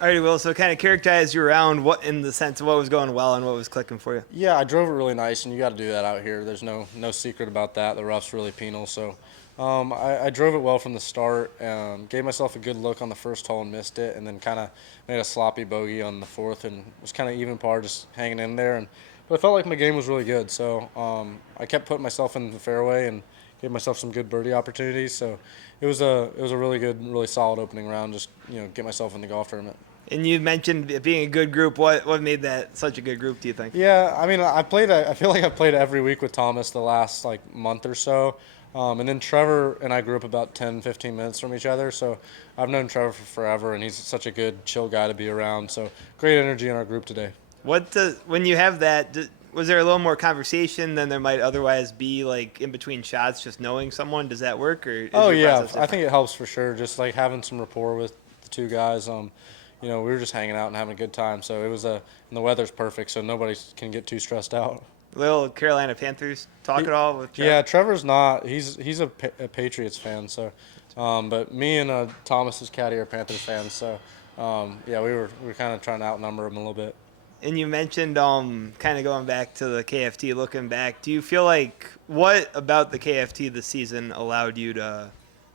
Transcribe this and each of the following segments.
All right, Will. So kind of characterize your round, what in the sense of what was going well and what was clicking for you. Yeah, I drove it really nice, and you got to do that out here. There's no secret about that. The rough's really penal, so I drove it well from the start. Gave myself a good look on the first hole and missed it, and then kind of made a sloppy bogey on the fourth, and was kind of even par, just hanging in there. But I felt like my game was really good, so I kept putting myself in the fairway and gave myself some good birdie opportunities. So it was a really good, really solid opening round. Just get myself in the golf tournament. And you mentioned it being a good group. What made that such a good group, do you think? Yeah, I mean, I feel like I've played every week with Thomas the last month or so. And then Trevor and I grew up about 10, 15 minutes from each other. So I've known Trevor for forever, and he's such a good, chill guy to be around. So great energy in our group today. When you have that, was there a little more conversation than there might otherwise be, like in between shots, just knowing someone? Does that work? Or is Oh, your yeah, process I different? think it helps for sure, just like having some rapport with the two guys. We were just hanging out and having a good time. So it was and the weather's perfect, so nobody can get too stressed out. Little Carolina Panthers talk at all with Trevor? Yeah, Trevor's not. He's a Patriots fan. So, but me and Thomas's caddy are Panthers fans. So, yeah, we were kind of trying to outnumber him a little bit. And you mentioned kind of going back to the KFT, looking back. Do you feel like what about the KFT this season allowed you to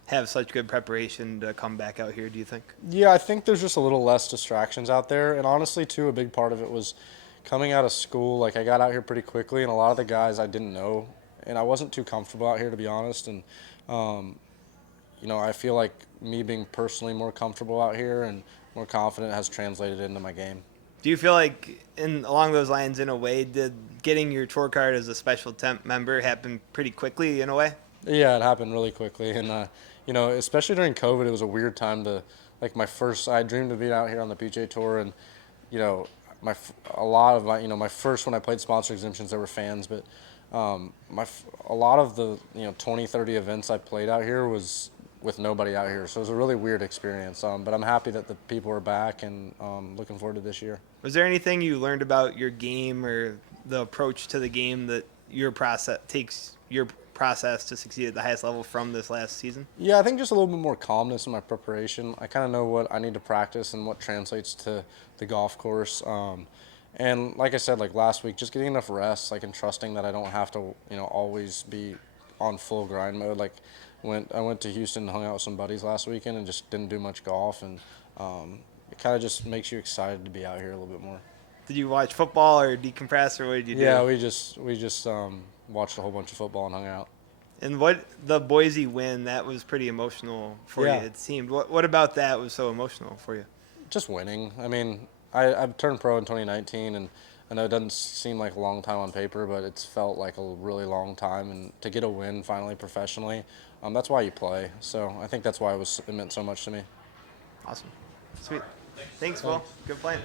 have such good preparation to come back out here, do you think? Yeah, I think there's just a little less distractions out there, and honestly, too, a big part of it was coming out of school. Like I got out here pretty quickly, and a lot of the guys I didn't know, and I wasn't too comfortable out here, to be honest. And I feel like me being personally more comfortable out here and more confident has translated into my game. Do you feel like, along those lines, in a way, did getting your tour card as a special temp member happen pretty quickly, in a way? Yeah, it happened really quickly, and especially during COVID, it was a weird time to I dreamed of being out here on the PGA Tour, and a lot of my first when I played sponsor exemptions, there were fans, but a lot of the 20, 30 events I played out here was with nobody out here, so it was a really weird experience. But I'm happy that the people are back, and looking forward to this year. Was there anything you learned about your game or the approach to the game that your process to succeed at the highest level from this last season? Yeah, I think just a little bit more calmness in my preparation. I kind of know what I need to practice and what translates to the golf course. And like I said, like last week, just getting enough rest, and trusting that I don't have to, always be on full grind mode. I went to Houston and hung out with some buddies last weekend and just didn't do much golf, and it kind of just makes you excited to be out here a little bit more. Did you watch football or decompress, or what did you do? Yeah, we just watched a whole bunch of football and hung out. And what the Boise win, that was pretty emotional for Yeah. you, it seemed. What about that was so emotional for you? Just winning. I mean, I've turned pro in 2019, and I know it doesn't seem like a long time on paper, but it's felt like a really long time. And to get a win finally professionally, that's why you play. So I think that's why it meant so much to me. Awesome. Sweet. Thanks, Will. Good playing.